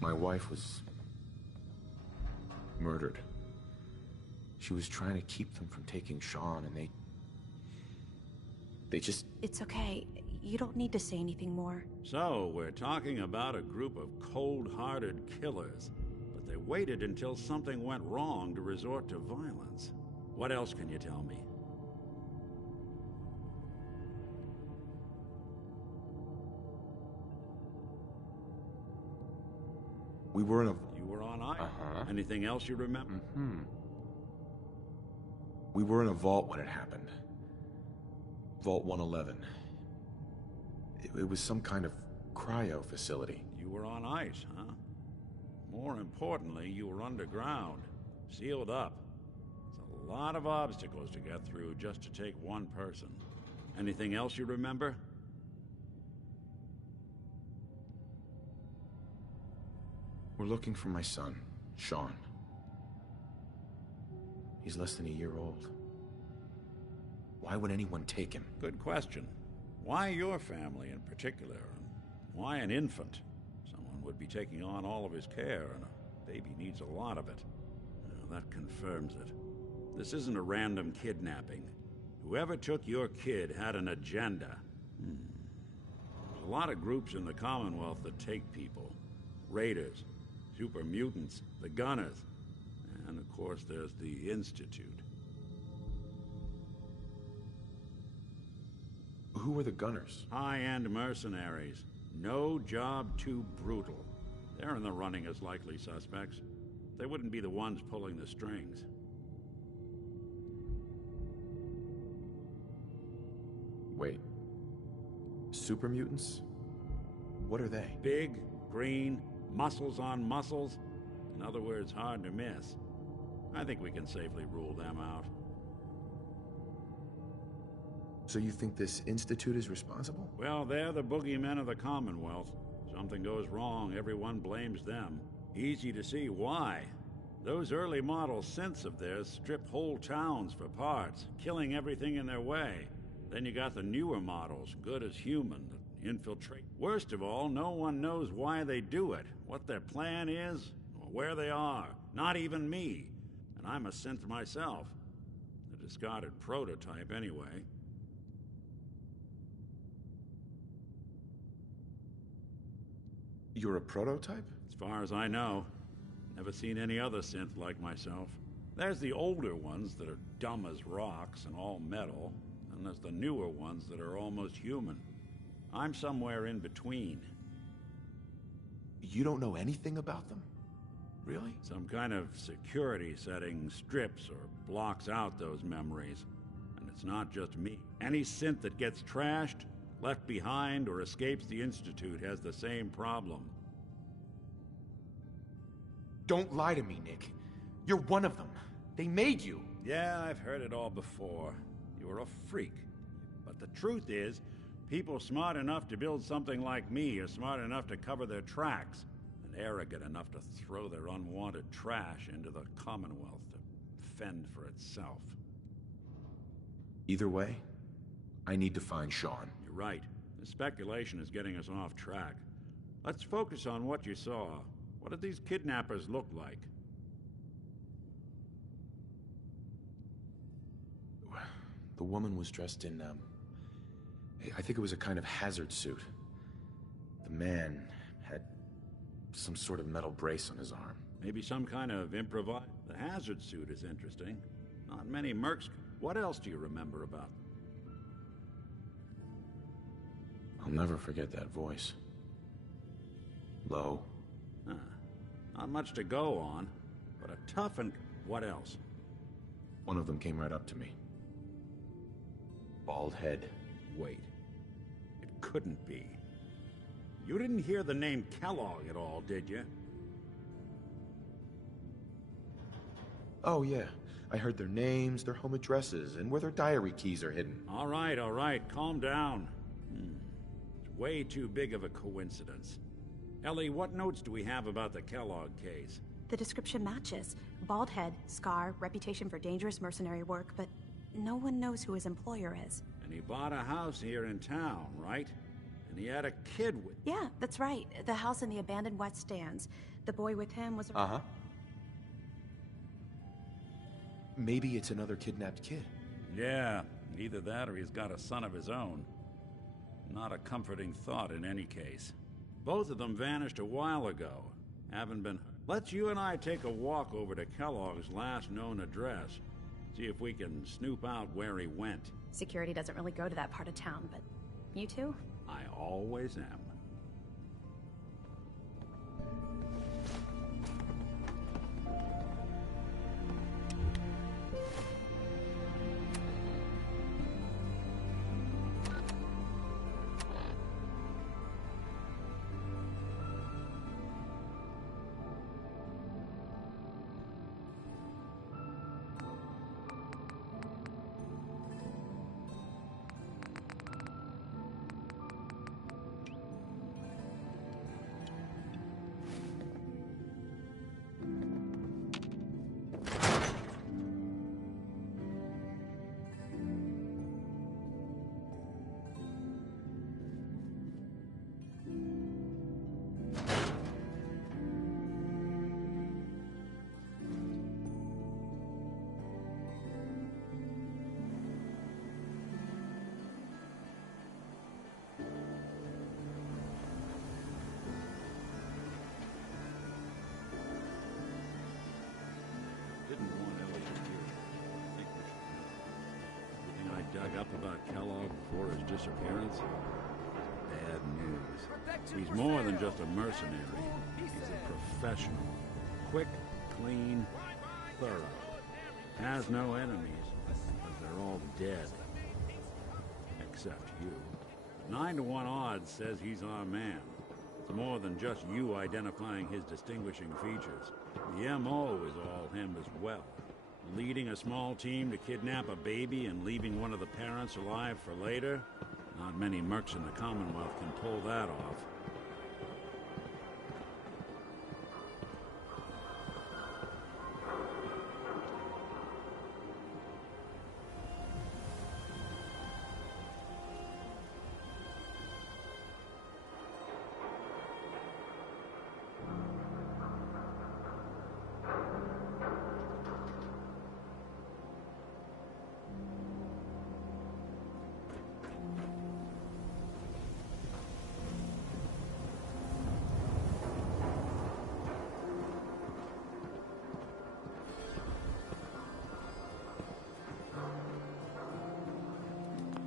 My wife was murdered. She was trying to keep them from taking Sean, and they just... It's okay. You don't need to say anything more. So, we're talking about a group of cold-hearted killers, but they waited until something went wrong to resort to violence. What else can you tell me? We were in a... You were on ice? Uh-huh. Anything else you remember? We were in a vault when it happened. Vault 111. It was some kind of cryo facility. You were on ice, huh? More importantly, you were underground, sealed up. It's a lot of obstacles to get through just to take one person. Anything else you remember? We're looking for my son, Sean. He's less than a year old. Why would anyone take him? Good question. Why your family in particular? And why an infant? Someone would be taking on all of his care, and a baby needs a lot of it. Well, that confirms it. This isn't a random kidnapping. Whoever took your kid had an agenda. There's a lot of groups in the Commonwealth that take people. Raiders, super mutants, the Gunners, and of course there's the Institute. Who were the Gunners? High-end mercenaries. No job too brutal. They're in the running as likely suspects. They wouldn't be the ones pulling the strings. Wait. Super mutants? What are they? Big, green, muscles on muscles. In other words, hard to miss. I think we can safely rule them out. So you think this Institute is responsible? Well, they're the boogeymen of the Commonwealth. Something goes wrong, everyone blames them. Easy to see why. Those early model synths of theirs strip whole towns for parts, killing everything in their way. Then you got the newer models, good as human, that infiltrate. Worst of all, no one knows why they do it, what their plan is, or where they are. Not even me. And I'm a synth myself. A discarded prototype anyway. You're a prototype? As far as I know. Never seen any other synth like myself. There's the older ones that are dumb as rocks and all metal, and there's the newer ones that are almost human. I'm somewhere in between. You don't know anything about them? Really? Some kind of security setting strips or blocks out those memories. And it's not just me. Any synth that gets trashed, left behind, or escapes the Institute has the same problem. Don't lie to me, Nick. You're one of them. They made you. Yeah, I've heard it all before. You were a freak. But the truth is, people smart enough to build something like me are smart enough to cover their tracks, and arrogant enough to throw their unwanted trash into the Commonwealth to fend for itself. Either way, I need to find Sean. You're right. The speculation is getting us off track. Let's focus on what you saw. What did these kidnappers look like? The woman was dressed in, I think it was a kind of hazard suit. The man had some sort of metal brace on his arm. Maybe some kind of improvised... The hazard suit is interesting. Not many mercs... What else do you remember about them? I'll never forget that voice. Low. Huh. Not much to go on, but a tough and... What else? One of them came right up to me. Bald head. Wait. It couldn't be. You didn't hear the name Kellogg at all, did you? Oh, yeah. I heard their names, their home addresses, and where their diary keys are hidden. All right. Calm down. It's way too big of a coincidence. Ellie, what notes do we have about the Kellogg case? The description matches. Bald head, scar, reputation for dangerous mercenary work, but no one knows who his employer is. And he bought a house here in town, right? And he had a kid with... Yeah, that's right. The house in the abandoned West Stands. The boy with him was... Uh-huh. Maybe it's another kidnapped kid. Yeah, either that or he's got a son of his own. Not a comforting thought in any case. Both of them vanished a while ago. Haven't been... Let's you and I take a walk over to Kellogg's last known address. See if we can snoop out where he went. Security doesn't really go to that part of town, but you two? I always am. Dug up about Kellogg before his disappearance? Bad news. He's more than just a mercenary. He's a professional. Quick, clean, thorough. Has no enemies, but they're all dead. Except you. 9 to 1 odds says he's our man. It's more than just you identifying his distinguishing features. The MO is all him as well. Leading a small team to kidnap a baby and leaving one of the parents alive for later? Not many mercs in the Commonwealth can pull that off.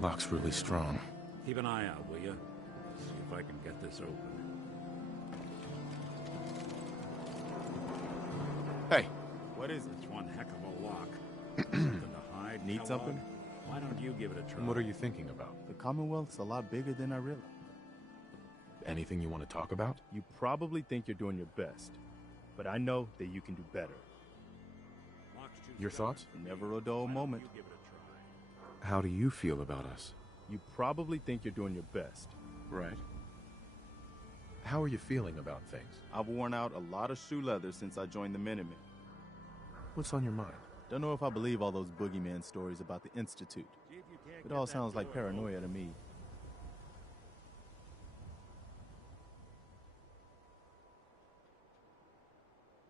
Lock's really strong. Keep an eye out, will you? See if I can get this open. Hey. What is it? It's one heck of a lock. Something to hide, Need Kellogg? something? Why don't you give it a try? And what are you thinking about? The Commonwealth's a lot bigger than I realized. Anything you want to talk about? You probably think you're doing your best, but I know that you can do better. Lock's too Your strong. thoughts? Never a dull Why don't moment. you give it a try? How do you feel about us? You probably think you're doing your best. Right. How are you feeling about things? I've worn out a lot of shoe leather since I joined the Minutemen. What's on your mind? Don't know if I believe all those boogeyman stories about the Institute. See if you can't It get all that sounds like door paranoia open. to me.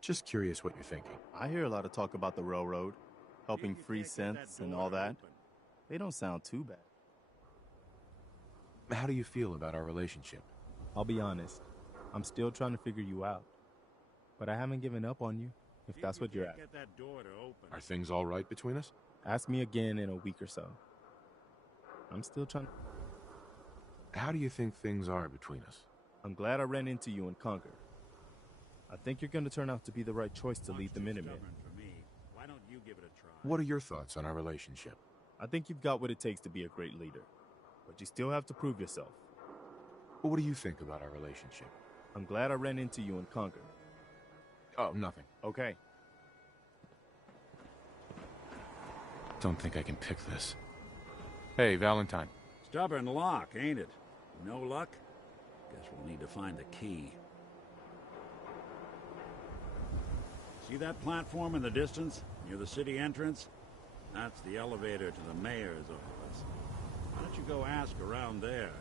Just curious what you're thinking. I hear a lot of talk about the railroad, helping free synths and all that. They don't sound too bad. How do you feel about our relationship? I'll be honest. I'm still trying to figure you out. But I haven't given up on you, if that's what you're after. Get that door to open. Are things all right between us? Ask me again in a week or so. I'm still trying. How do you think things are between us? I'm glad I ran into you in Concord. I think you're going to turn out to be the right choice to lead the Minutemen. For me. Why don't you give it a try? What are your thoughts on our relationship? I think you've got what it takes to be a great leader. But you still have to prove yourself. What do you think about our relationship? I'm glad I ran into you in Concord. Oh, nothing. Okay. Don't think I can pick this. Hey, Valentine. Stubborn lock, ain't it? No luck? Guess we'll need to find the key. See that platform in the distance, near the city entrance? That's the elevator to the mayor's office. Why don't you go ask around there?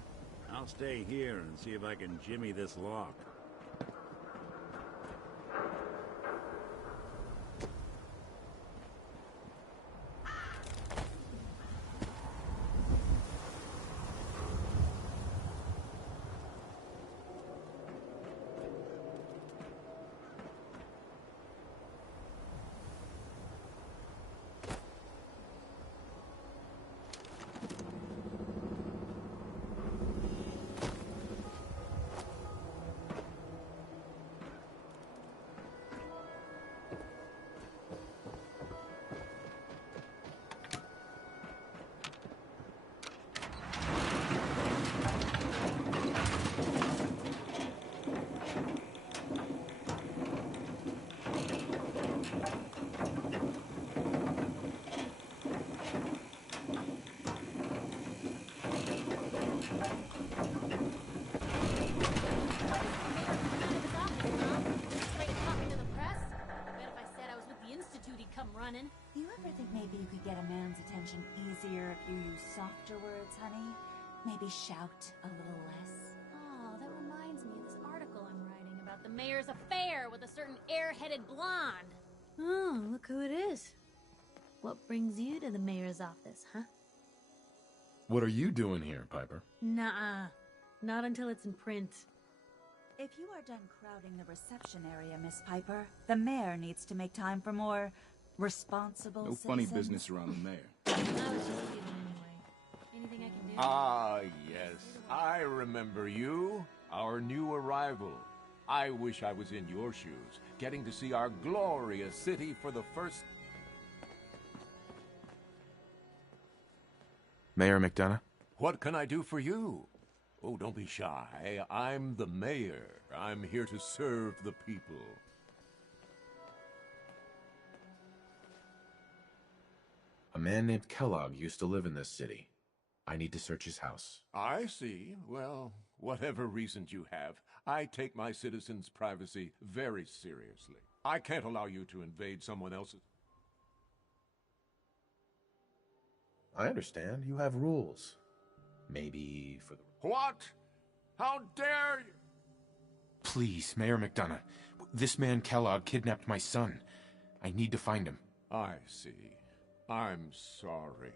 I'll stay here and see if I can jimmy this lock. You ever think maybe you could get a man's attention easier if you use softer words, honey? Maybe shout a little less? Oh, that reminds me of this article I'm writing about the mayor's affair with a certain airheaded blonde. Oh, look who it is. What brings you to the mayor's office, huh? What are you doing here, Piper? Nuh-uh. Not until it's in print. If you are done crowding the reception area, Miss Piper, the mayor needs to make time for more responsible No citizens. funny business around the mayor. I was just kidding anyway. Anything I can do? Ah, yes. I remember you. Our new arrival. I wish I was in your shoes, getting to see our glorious city for the first... Mayor McDonough? What can I do for you? Oh, don't be shy. I'm the mayor. I'm here to serve the people. A man named Kellogg used to live in this city. I need to search his house. I see. Well, whatever reasons you have, I take my citizens' privacy very seriously. I can't allow you to invade someone else's... I understand. You have rules. Maybe for the... What? How dare you? Please, Mayor McDonough. This man Kellogg kidnapped my son. I need to find him. I see. I'm sorry.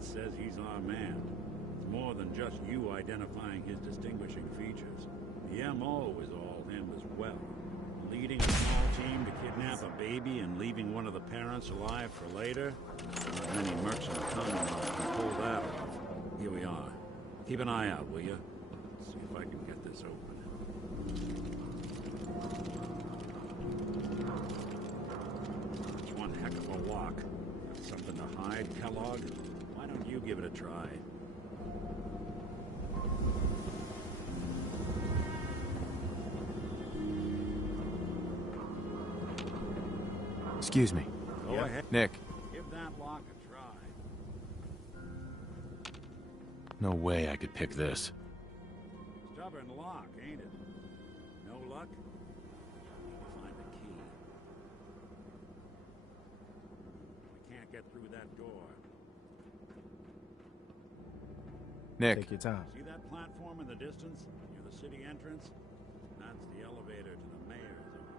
Says he's our man. It's more than just you identifying his distinguishing features. The M.O. is all him as well. Leading a small team to kidnap a baby and leaving one of the parents alive for later? Not many mercs in the Commonwealth can pull that off. Here we are. Keep an eye out, will you? See if I can get this open. It's one heck of a lock. Got something to hide, Kellogg? Why don't you give it a try? Excuse me. Go ahead. Nick. Give that lock a try. No way I could pick this. Stubborn lock, ain't it? No luck? Need to find the key. We can't get through that door. Nick. Take your time. See that platform in the distance, near the city entrance? That's the elevator to the mayor's office.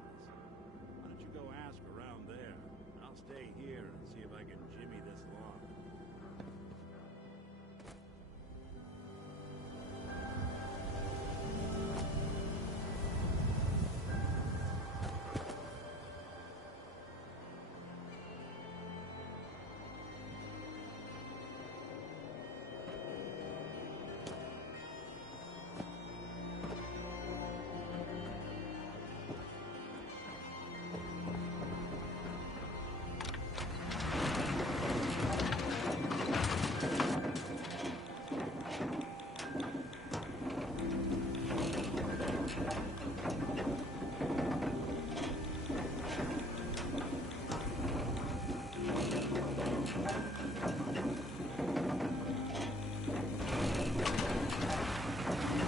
Why don't you go ask around there? I'll stay here and see if I can jimmy this lock.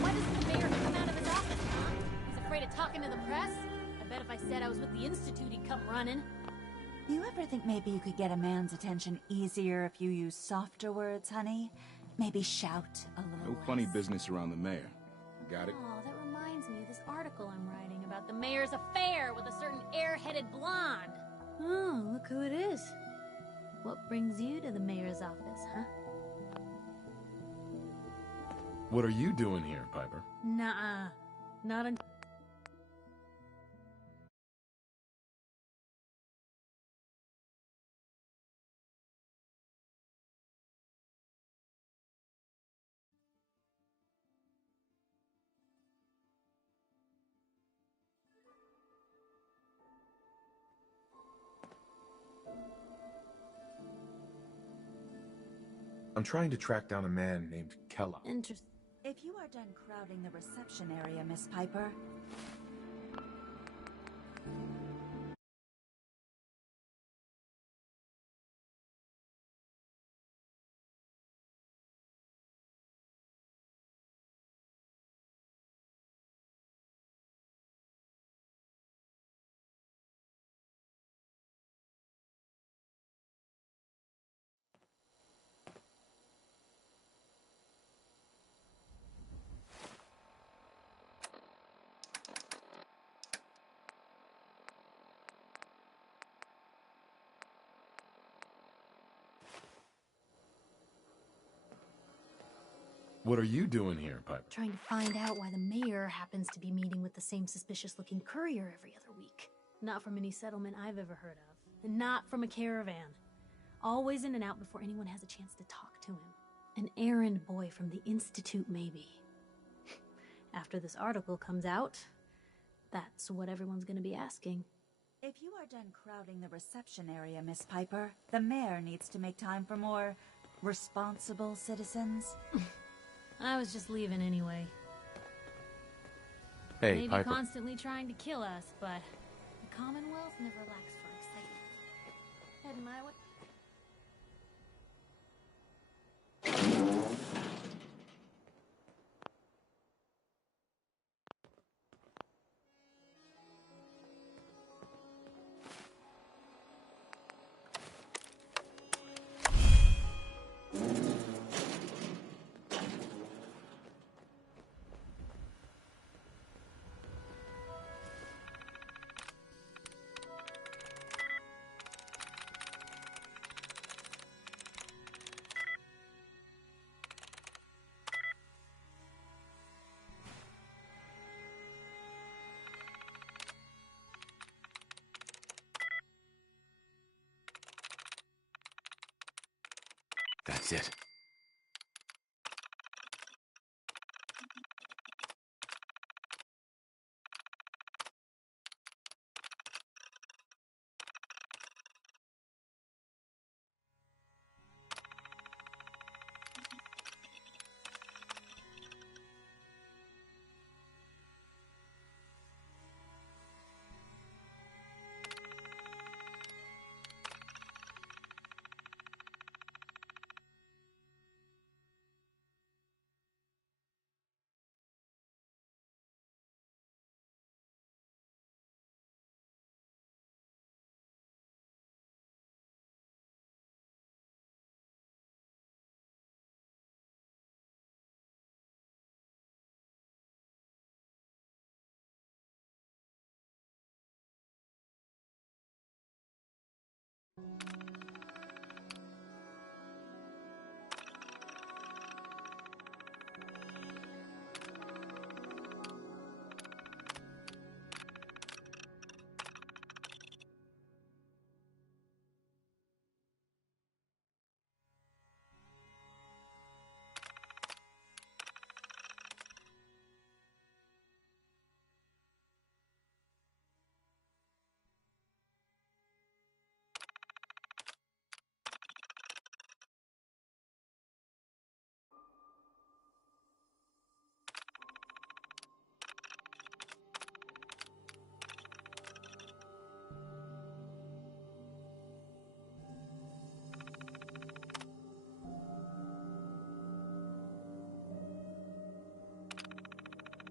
Why doesn't the mayor come out of his office, huh? He's afraid of talking to the press? I bet if I said I was with the Institute, he'd come running. Do you ever think maybe you could get a man's attention easier if you use softer words, honey? Maybe shout a little No funny less. business around the mayor. Got it? Oh, that reminds me of this article I'm writing about the mayor's affair with a certain air-headed blonde. Oh, look who it is. What brings you to the mayor's office, huh? What are you doing here, Piper? Nuh-uh. Not until... I'm trying to track down a man named Kellogg. Interesting. If you are done crowding the reception area, Miss Piper, What are you doing here, Piper? Trying to find out why the mayor happens to be meeting with the same suspicious-looking courier every other week. Not from any settlement I've ever heard of. And not from a caravan. Always in and out before anyone has a chance to talk to him. An errand boy from the Institute, maybe. After this article comes out, that's what everyone's gonna be asking. if you are done crowding the reception area, Miss Piper, the mayor needs to make time for more responsible citizens. I was just leaving anyway. Hey, Maybe Piper. constantly trying to kill us, but the Commonwealth never lacks for excitement. Heading my way. That's it.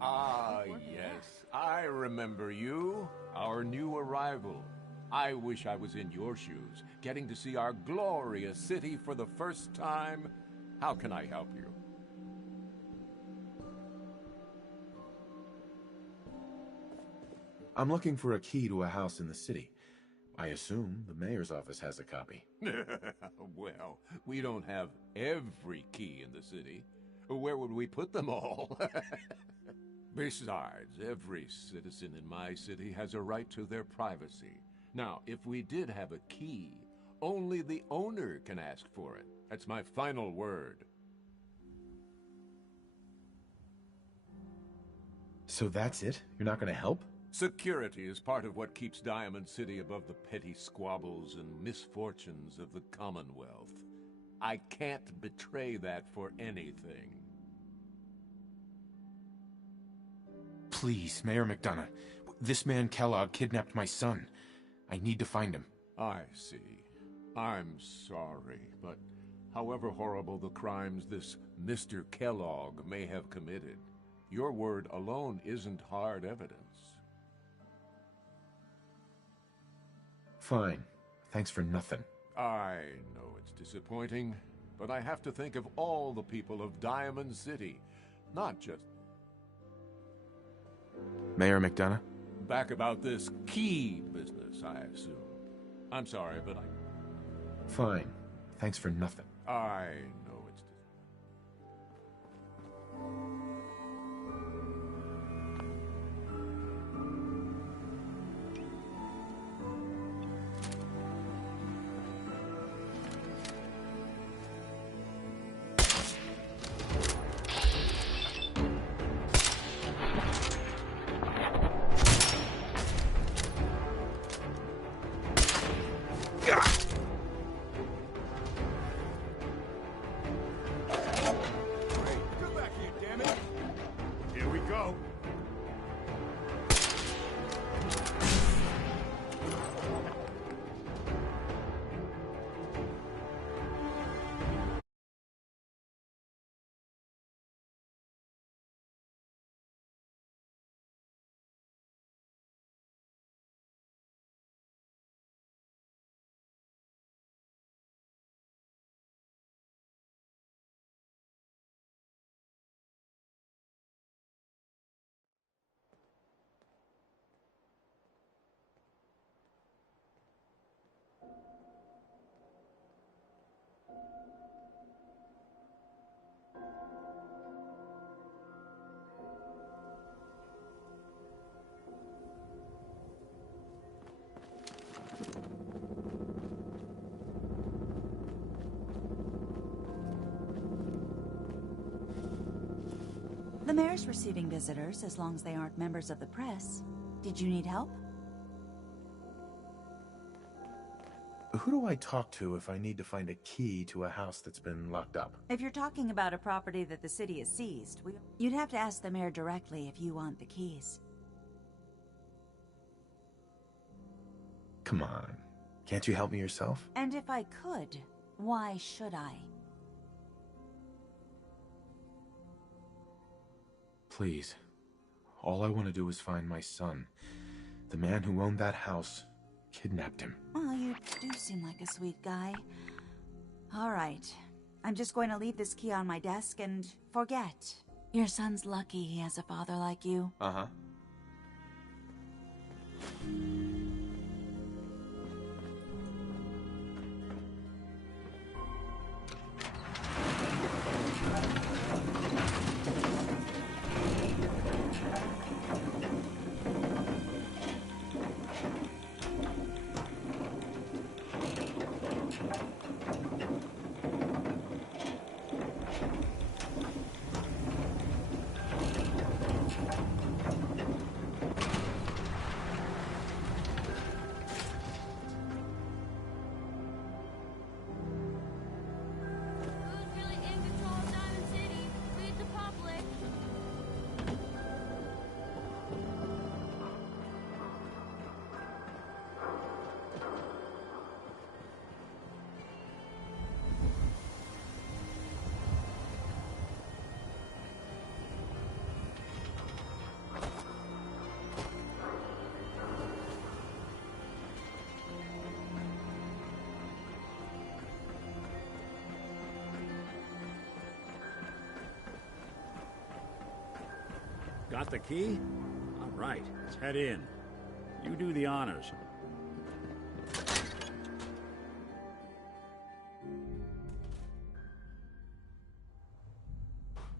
Ah, yes. I remember you. Our new arrival. I wish I was in your shoes, getting to see our glorious city for the first time. How can I help you? I'm looking for a key to a house in the city. I assume the mayor's office has a copy. Well, we don't have every key in the city. Where would we put them all? Besides, every citizen in my city has a right to their privacy. Now, if we did have a key, only the owner can ask for it. That's my final word. So that's it? You're not gonna help? Security is part of what keeps Diamond City above the petty squabbles and misfortunes of the Commonwealth. I can't betray that for anything. Please, Mayor McDonough. This man Kellogg kidnapped my son. I need to find him. I see. I'm sorry, but however horrible the crimes this Mr. Kellogg may have committed, your word alone isn't hard evidence. Fine. Thanks for nothing. I know it's disappointing, but I have to think of all the people of Diamond City, not just... Mayor McDonough? Back about this key business, I assume. I'm sorry, but Fine. Thanks for nothing. I know it's... The mayor's receiving visitors as long as they aren't members of the press. Did you need help? Who do I talk to if I need to find a key to a house that's been locked up? If you're talking about a property that the city has seized, you'd have to ask the mayor directly if you want the keys. Come on. Can't you help me yourself? And if I could, why should I? Please. All I want to do is find my son. The man who owned that house kidnapped him. Well, you do seem like a sweet guy. All right. I'm just going to leave this key on my desk and forget. Your son's lucky he has a father like you. Uh-huh. Got the key? All right, let's head in. You do the honors.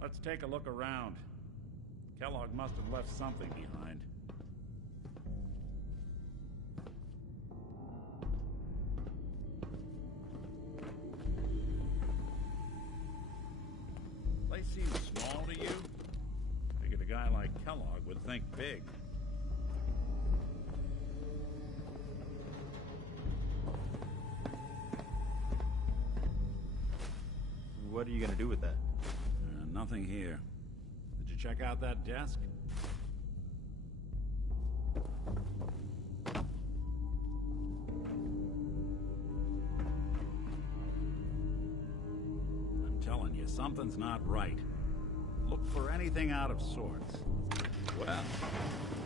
Let's take a look around. Kellogg must have left something behind. Place seems small to you? Figured a guy like Kellogg would think big. What are you gonna do with that? Nothing here. Did you check out that desk? I'm telling you, something's not right. Look for anything out of sorts. Well,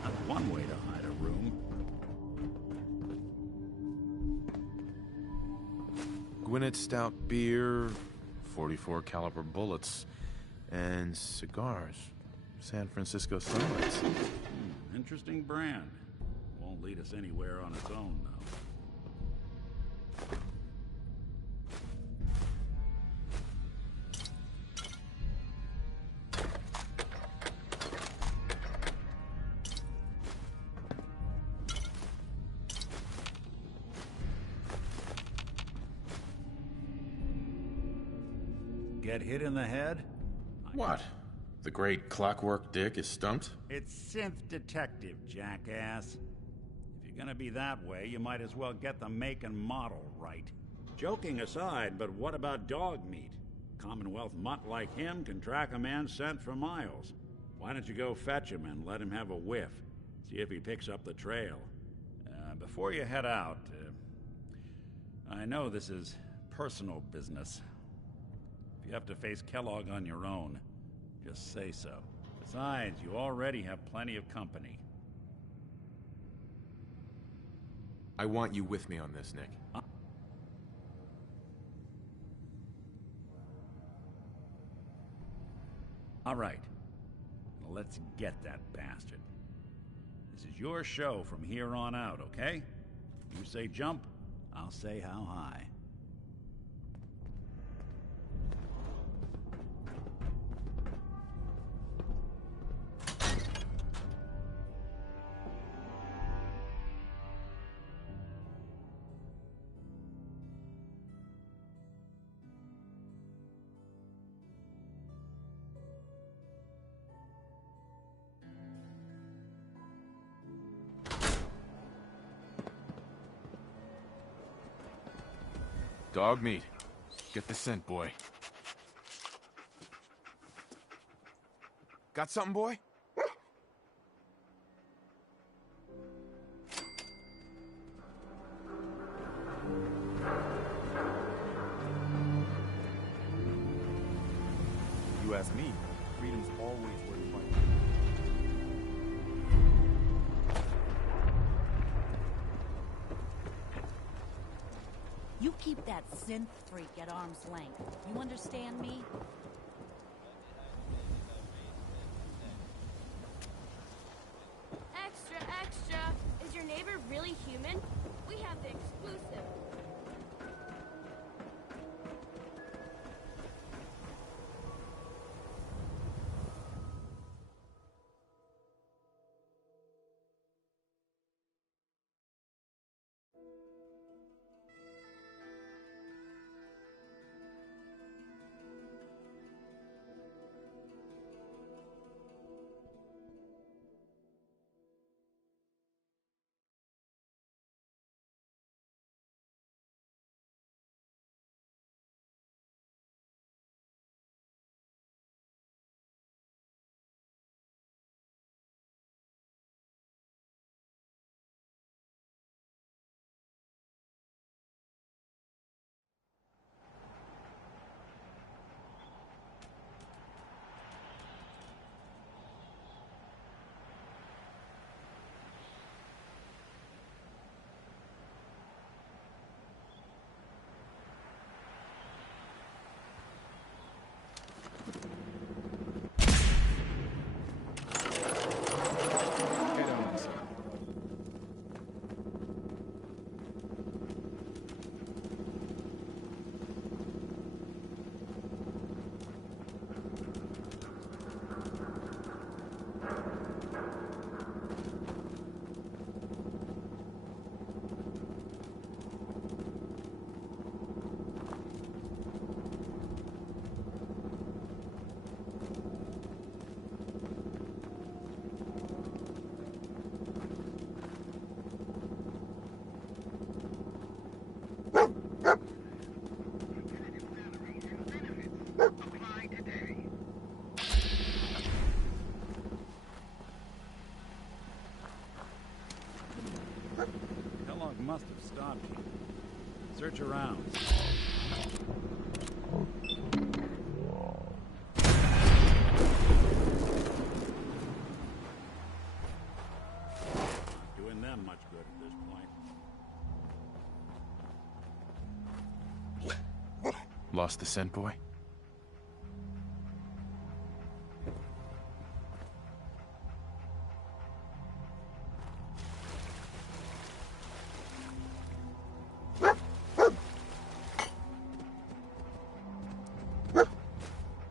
that's one way to hide a room. Gwinnett Stout beer, 44 caliber bullets, and cigars. San Francisco Sunlights. Interesting brand. Won't lead us anywhere on its own, though. Get hit in the head? What? The great Clockwork Dick is stumped? It's synth detective, jackass. If you're gonna be that way, you might as well get the make and model right. Joking aside, but what about dog meat? Commonwealth mutt like him can track a man's scent for miles. Why don't you go fetch him and let him have a whiff? See if he picks up the trail. Before you head out, I know this is personal business. If you have to face Kellogg on your own, just say so. Besides, you already have plenty of company. I want you with me on this, Nick. All right. Let's get that bastard. This is your show from here on out, okay? You say jump, I'll say how high. Dog meat. Get the scent, boy. Got something, boy? You ask me, freedom's always worth fighting. You keep that synth freak at arm's length. You understand me? Extra, extra! Is your neighbor really human? We have the exclusive. must have stopped you. Search around. Not doing them much good at this point. Lost the scent, boy?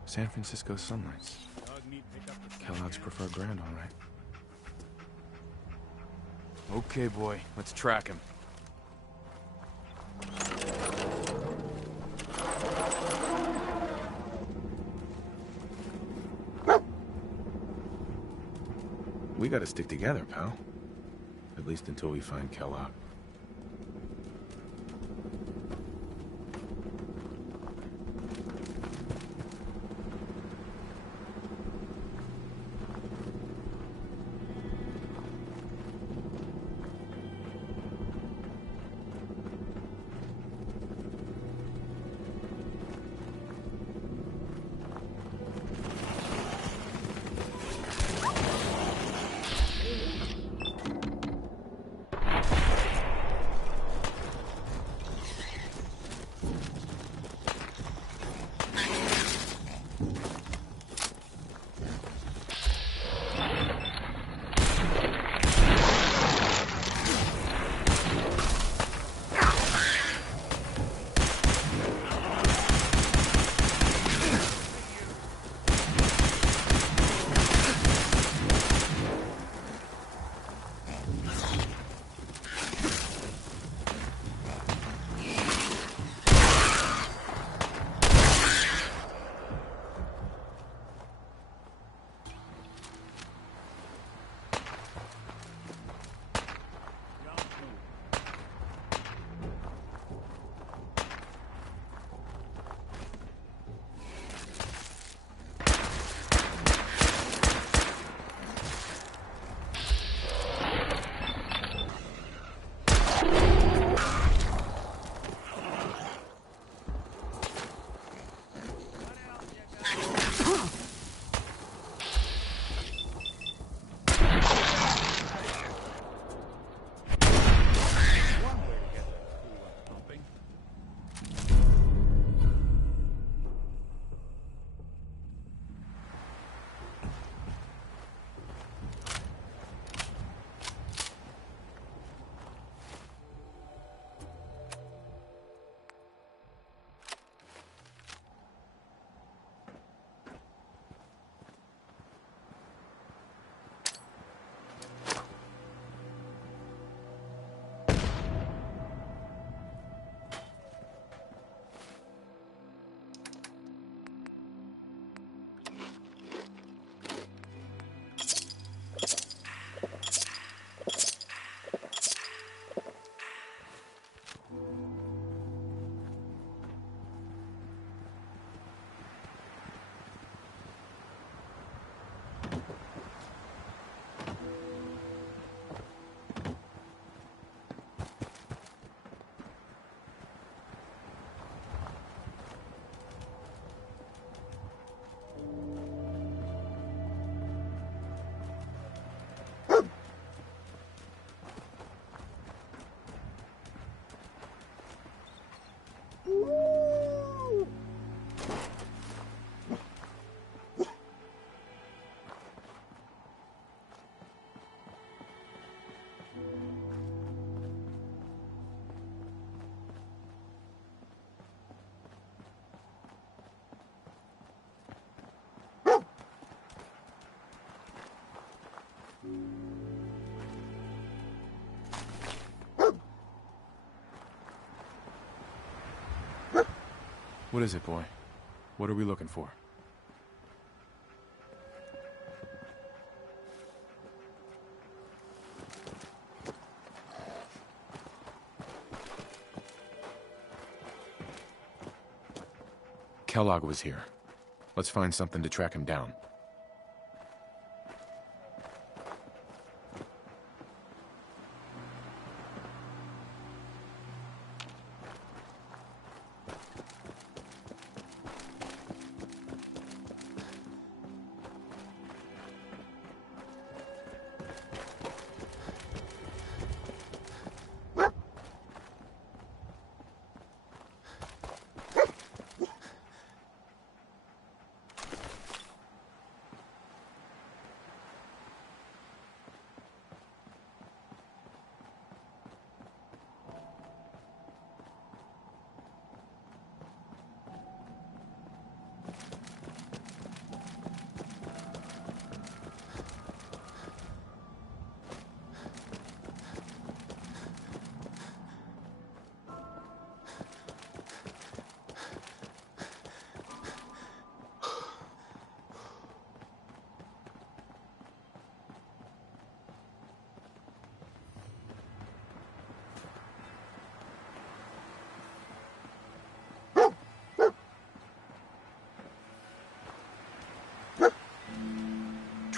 San Francisco sunlights. Kellogg's preferred brand, all right. Okay, boy, let's track him. We gotta stick together, pal. At least until we find Kellogg. What is it, boy? What are we looking for? Kellogg was here. Let's find something to track him down.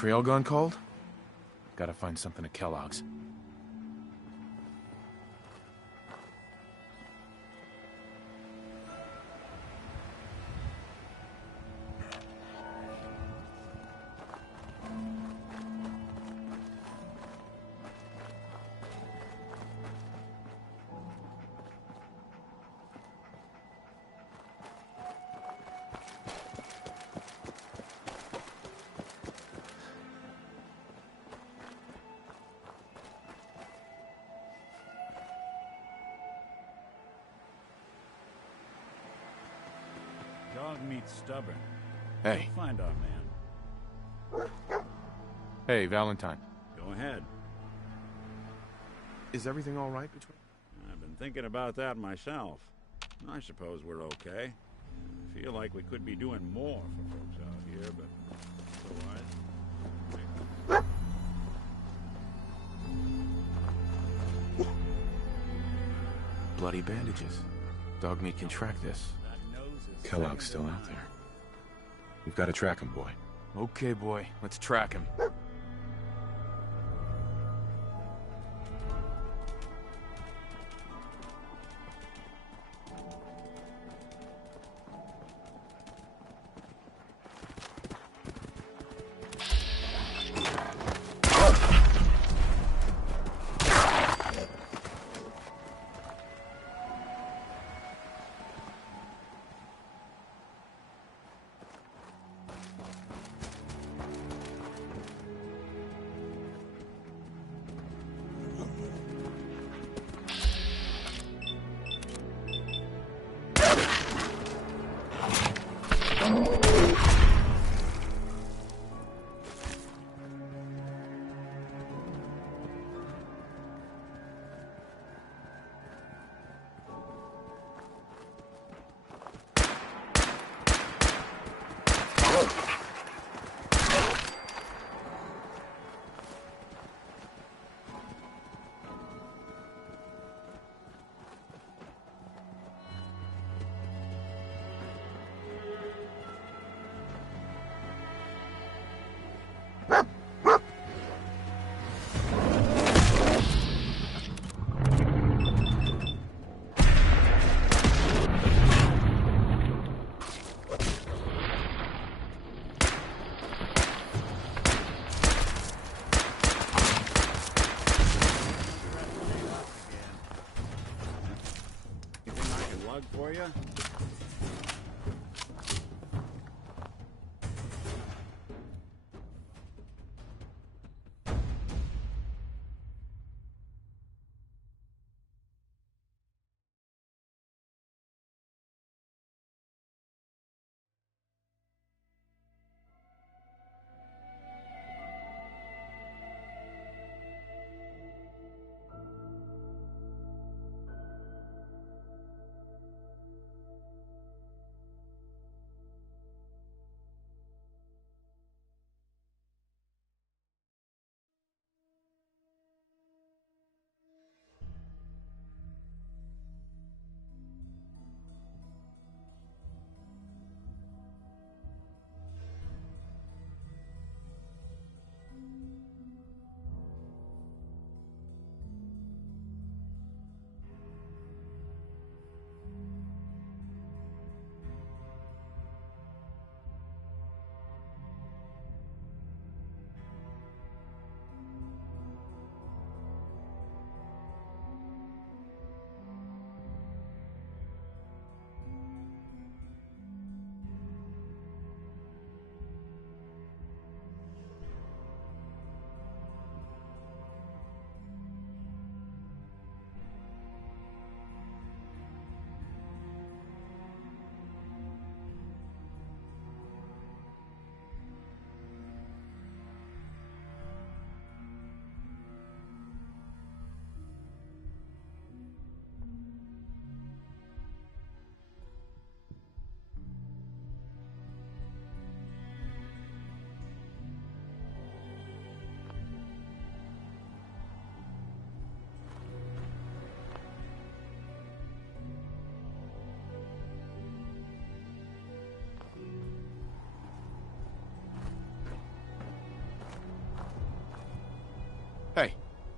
Trail gone cold? Gotta find something at Kellogg's. Dog meets stubborn. Hey. We'll find our man. Hey, Valentine. Go ahead. Is everything all right between... I've been thinking about that myself. I suppose we're okay. I feel like we could be doing more for folks out here, but otherwise... Bloody bandages. Dog meat can track this. Kellogg's still out there. We've got to track him, boy. Okay, boy. Let's track him.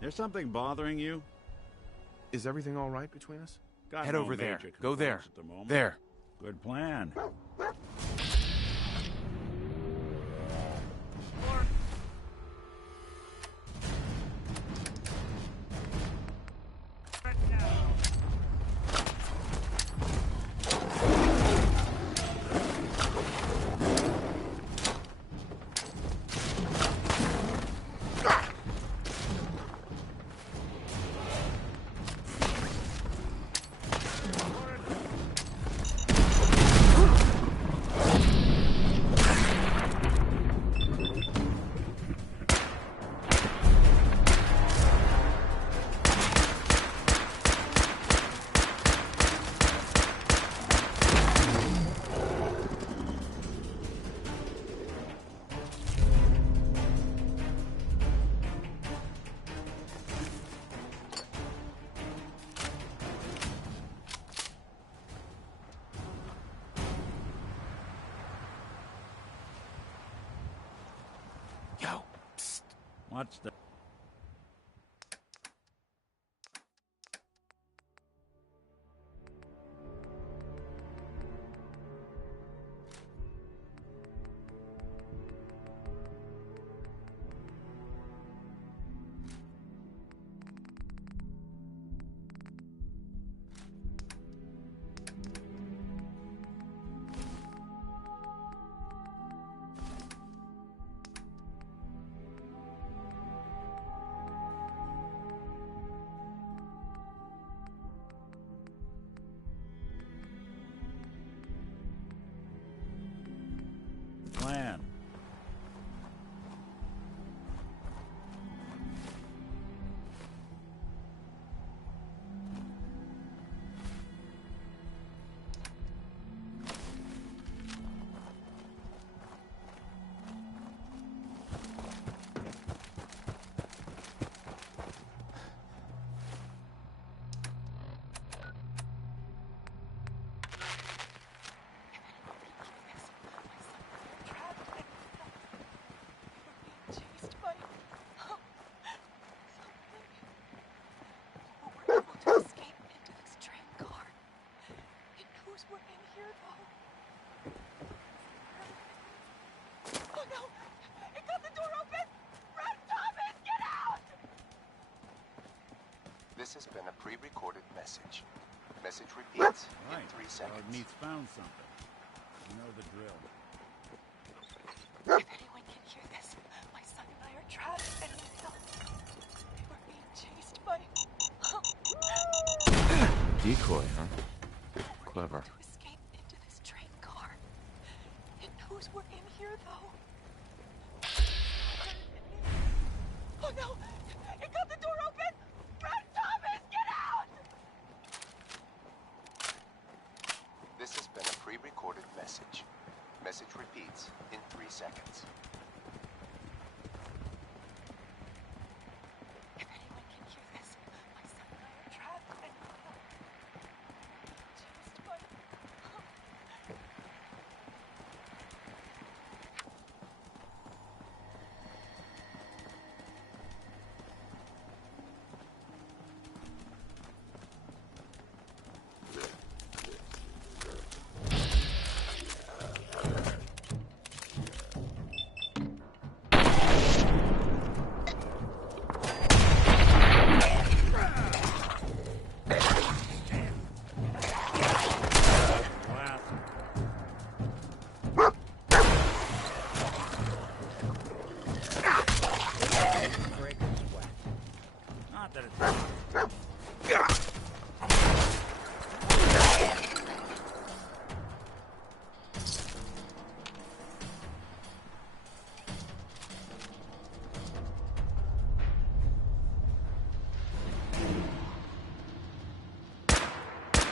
There's something bothering you? Is everything all right between us? Got Head no over there. major Go there. complaints at the moment. There. Good plan. Yo, psst. What's the... plan? This has been a pre-recorded message. Message repeats in 3 seconds. Meats found something. You know the drill. If anyone can hear this, my son and I are trapped and need help. We're being chased by... Decoy, huh? Clever. To escape into this train car. It knows we're in here, though. Oh no! It got the door open! Red Thomas, get out! This has been a pre-recorded message. Message repeats in 3 seconds. If anyone can hear this, my son and I are trapped and need help. Chased by... Not that it's...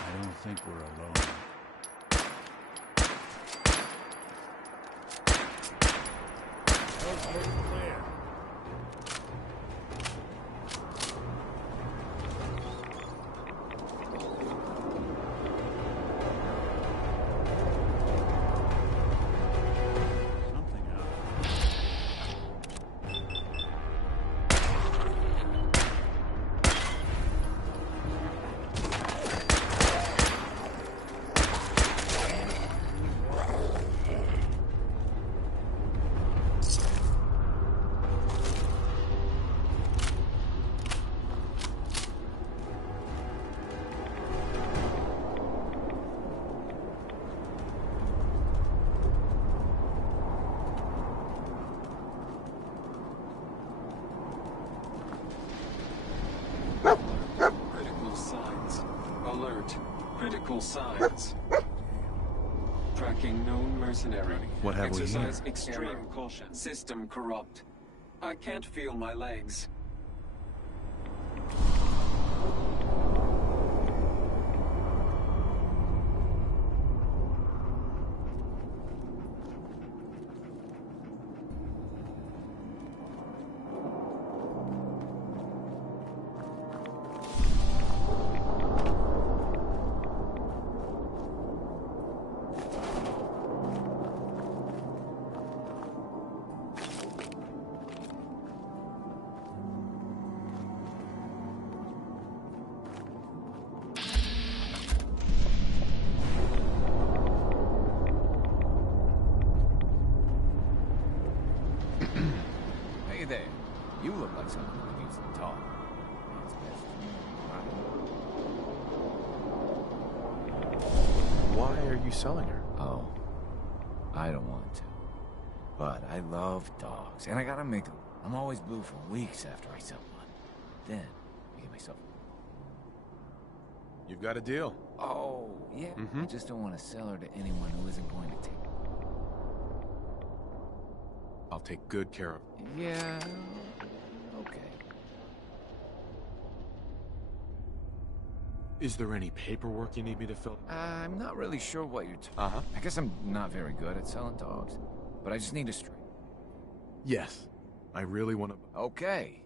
I don't think we're alone. Coast looks clear. Something else. Vital signs. Tracking known mercenary. What have we here? Exercise extreme caution. System corrupt. I can't feel my legs. Hey there. You look like someone who could use some talk. Man's best. Why are you selling her? Oh. I don't want to. But I love dogs, and I gotta make them. I'm always blue for weeks after I sell one. Then, I get myself... You've got a deal. Oh, yeah. I just don't want to sell her to anyone who isn't going to take... I'll take good care of her. Yeah... okay. Is there any paperwork you need me to fill? I'm not really sure what you're... Uh-huh. I guess I'm not very good at selling dogs. But I just need a string. Yes. I really want to... Okay.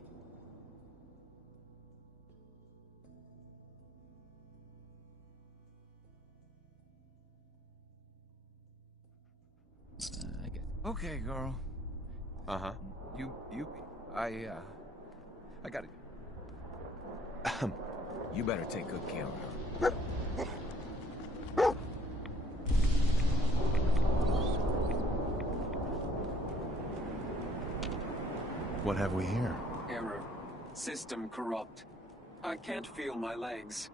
I guess. Okay, girl. Uh-huh. I gotta... You better take good care of her. What have we here? Error. System corrupt. I can't feel my legs.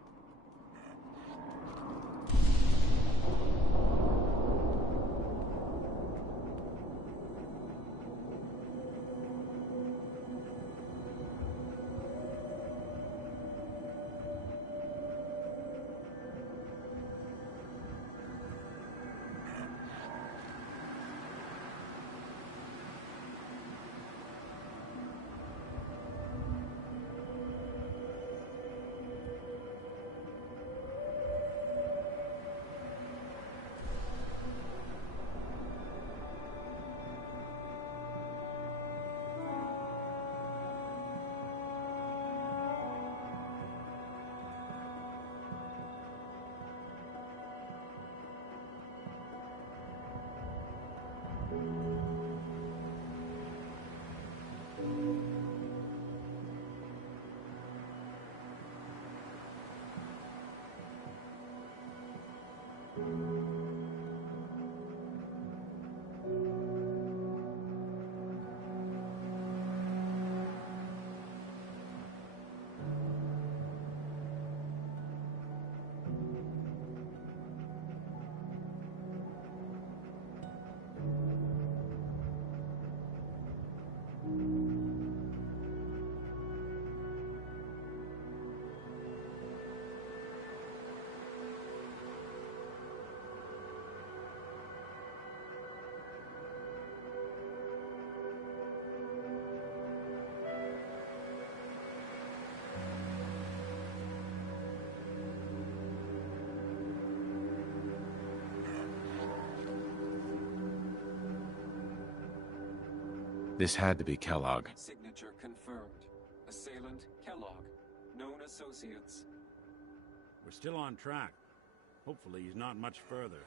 This had to be Kellogg. Signature confirmed. Assailant Kellogg. Known associates. We're still on track. Hopefully he's not much further.